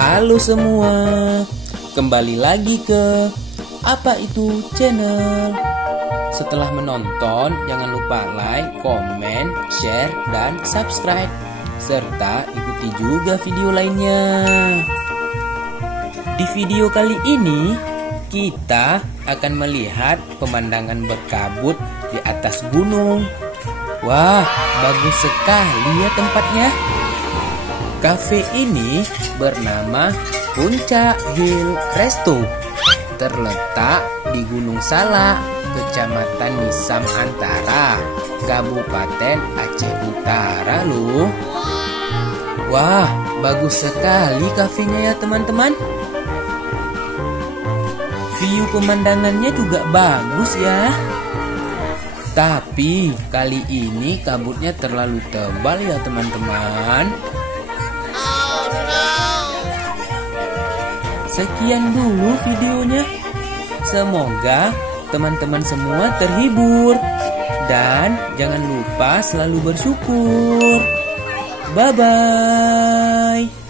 Halo semua, kembali lagi ke Apa Itu Channel. Setelah menonton, jangan lupa like, komen, share, dan subscribe. Serta ikuti juga video lainnya. Di video kali ini, kita akan melihat pemandangan berkabut di atas gunung. Wah, bagus sekali ya tempatnya. Cafe ini bernama Puncak Hill Resto, terletak di Gunung Salak, Kecamatan Nisam Antara, Kabupaten Aceh Utara loh. Wah, bagus sekali kafenya ya teman-teman. View pemandangannya juga bagus ya. Tapi kali ini kabutnya terlalu tebal ya teman-teman. Sekian dulu videonya. Semoga teman-teman semua terhibur. Dan jangan lupa selalu bersyukur. Bye-bye.